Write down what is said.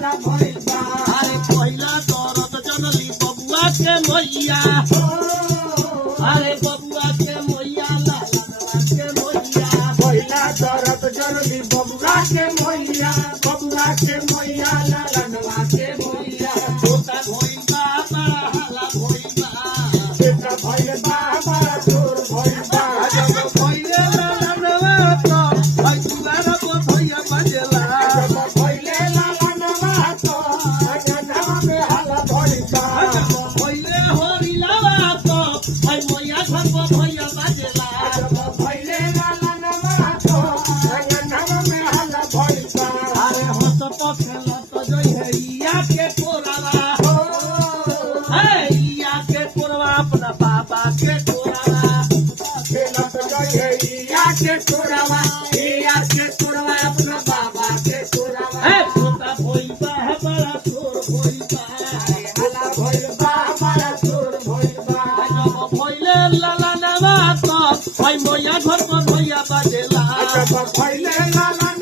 हाला भइबा अरे पहिला दरद जनली बबुआ के मैया अरे बबुआ के मैया लालनवा के मैया पहिला दरद जनली बबुआ के मैया लालनवा के मैया छोटा भइबा बड़ा हाला भइबा बेटा भइबा बड़ा जोर भइबा जब पहिले लालनवा तो भाई दुबारा को भैया बजेला पहिले लालनवा तो अंगनवा में हाला भइबा जब पहिले होरी लावा तो भाई मैया घर को भैया बजेला पहिले लालनवा तो अंगनवा में हाला भइबा अरे हंस पखेला तो जई है इया के कोरावा है इया के कोरवा अपना बाबा के कोरावा खेलत गए इया के तोरावा अपना बाबा के तोरावा है छोटा भइबा है बड़ा छोर भइबा हाला भइबा बड़ा जोर भइबा जब भइले लाला नवा तो भाई मैया घर को भैया बजेला जब पहिले लालन